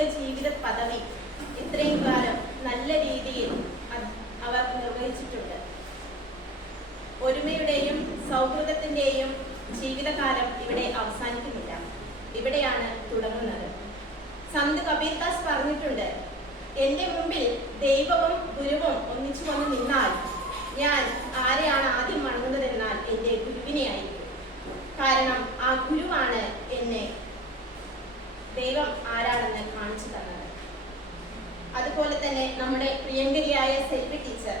ഔദ്യോഗിക ജീവിത പദവി ഇത്രയും കാലം നല്ല രീതിയിൽ അവർ നിർവഹിച്ചിട്ടുണ്ട്. ഒരുമയുടെയും സൗഹൃദത്തിന്റെയും ജീവിതകാലം ഇവിടെ അവസാനിക്കുന്നില്ല, ഇവിടെയാണ് തുടങ്ങുന്നത്. സന്ത് കബീർദാസ് പറഞ്ഞിട്ടുണ്ട്, എൻ്റെ മുമ്പിൽ ദൈവവും ഗുരുവും ഒന്നിച്ചു വന്ന് നിന്നാൽ ഞാൻ ആരെയാണ് ആദ്യം വണങ്ങുന്നതെന്നാൽ എൻ്റെ ഗുരുവിനെയായിരിക്കും. കാരണം ആ ഗുരുവാണ് എന്നെ ദൈവം ആരാണെന്ന് കാണിച്ചു തന്നത്. അതുപോലെ തന്നെ നമ്മുടെ പ്രിയങ്കരിയായ സെൽവി ടീച്ചർ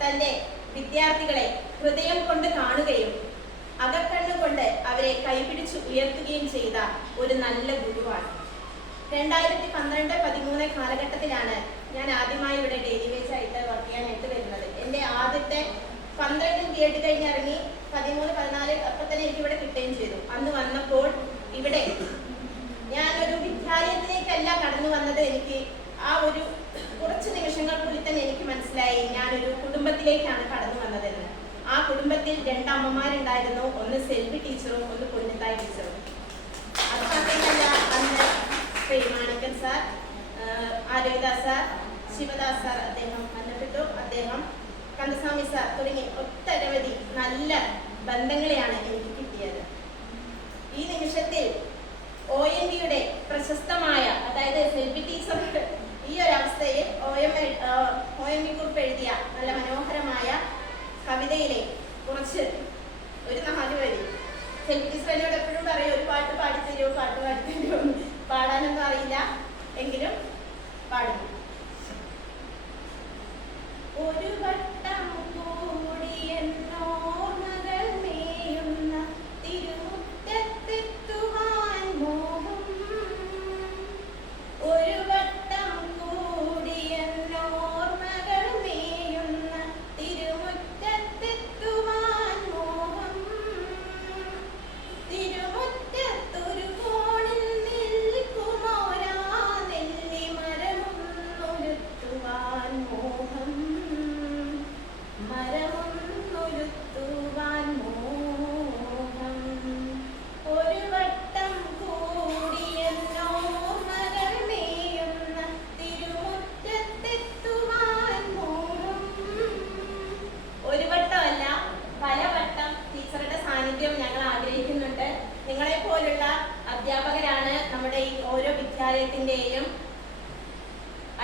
തൻ്റെ വിദ്യാർത്ഥികളെ ഹൃദയം കൊണ്ട് കാണുകയും അകക്കണ്ണുകൊണ്ട് അവരെ കൈപിടിച്ച് ഉയർത്തുകയും ചെയ്ത ഒരു നല്ല ഗുരുവാണ്. 2012-13 കാലഘട്ടത്തിലാണ് ഞാൻ ആദ്യമായി ഇവിടെ ഡെയിലി വേജ് ആയിട്ട് വർക്ക് ചെയ്യാനായിട്ട് വരുന്നത്. എൻ്റെ ആദ്യത്തെ 12 കേട്ട് കഴിഞ്ഞിറങ്ങി 13-14 അപ്പം തന്നെ എനിക്ക് ഇവിടെ കിട്ടുകയും ചെയ്തു. അന്ന് വന്നപ്പോൾ ഇവിടെ ഞാനൊരു വിദ്യാലയത്തിലേക്കല്ല കടന്നു വന്നത്. എനിക്ക് ആ ഒരു കുറച്ച് നിമിഷങ്ങൾക്കുള്ളിൽ തന്നെ എനിക്ക് മനസ്സിലായി ഞാനൊരു കുടുംബത്തിലേക്കാണ് കടന്നു വന്നതെന്ന്. ആ കുടുംബത്തിൽ 2 അമ്മമാരുണ്ടായിരുന്നു, ഒന്ന് സെൽവി ടീച്ചറും ഒന്ന് പൊന്നിത്തായി ടീച്ചറും. അത് മാത്രമല്ല, അന്ന് Manikkan sir, Arogyadas sir, Sivadas sir അദ്ദേഹം മരണപ്പെട്ടു, അദ്ദേഹം കന്ദസ്വാമി സാർ തുടങ്ങി ഒട്ടനവധി നല്ല ബന്ധങ്ങളെയാണ് എനിക്ക് കിട്ടിയത്. ഈ നിമിഷത്തിൽ OMVയുടെ പ്രശസ്തമായ, അതായത് സെൽവി ടീച്ചർ ഈ ഒരു അവസ്ഥയിൽ OMV കുറിപ്പ് എഴുതിയ നല്ല മനോഹരമായ കവിതയിലെ കുറച്ച് ഒരു 4 വരി സെൽവി ടീച്ചർ എന്നോട് എപ്പോഴും പറയും, ഒരു പാട്ട് പാടിത്തരുമോ, പാട്ട് പാടിത്തരുമോ. പാടാനൊന്നും അറിയില്ല, എങ്കിലും പാടുന്നു. ഒരു വട്ടം കൂടി എന്നോർമകൾ മേയുന്ന തിരുമുറ്റത്തെത്തുവാൻ മോഹം. ഒരു വട്ടം കൂടി എന്നോർമകൾ മേയുന്ന തിരുമുറ്റത്തെത്തുവാൻ മോഹം. തിരുമുറ്റത്തൊരു കോണിൽ നിൽക്കുമോരാ നെല്ലിമരമൊന്നൊരുത്തുവാൻ മോഹം. മരമൊന്നൊരുത്തുവാൻ മോഹം. ഒരു വട്ടം കൂടി എന്നോർമകൾ മേയുന്ന തിരുമുറ്റത്തെത്തുവാൻ മോഹം. ഒരു വട്ടമല്ല, പലവട്ടം ടീച്ചറുടെ സാന്നിധ്യം ഞങ്ങൾ ആഗ്രഹിക്കുന്നുണ്ട്. നിങ്ങളെ പോലുള്ള അധ്യാപകരാണ് നമ്മുടെ ഈ ഓരോ വിദ്യാലയത്തിൻ്റെയും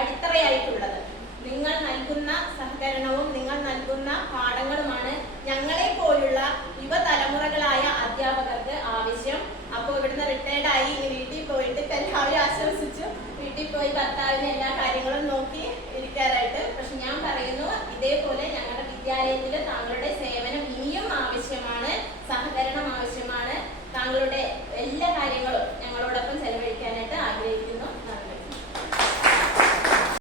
അടിത്തറയായിട്ടുള്ളത്. നിങ്ങൾ നൽകുന്ന സഹകരണവും നിങ്ങൾ നൽകുന്ന പാഠങ്ങളുമാണ് ഞങ്ങളെ പോലുള്ള യുവതലമുറകളായ അധ്യാപകർക്ക് ആവശ്യം. അപ്പോൾ ഇവിടുന്ന് റിട്ടയർഡായി ഇനി വീട്ടിൽ പോയിട്ട് എല്ലാവരും ആശംസിച്ചു വീട്ടിൽ പോയി ഭർത്താവിന് എല്ലാ കാര്യങ്ങളും നോക്കി ഇരിക്കാനായിട്ട്. പക്ഷെ ഞാൻ പറയുന്നു, ഇതേപോലെ ഞങ്ങളുടെ വിദ്യാലയത്തിൽ താങ്കളുടെ സേവനം ഇനിയും ആവശ്യമാണ്.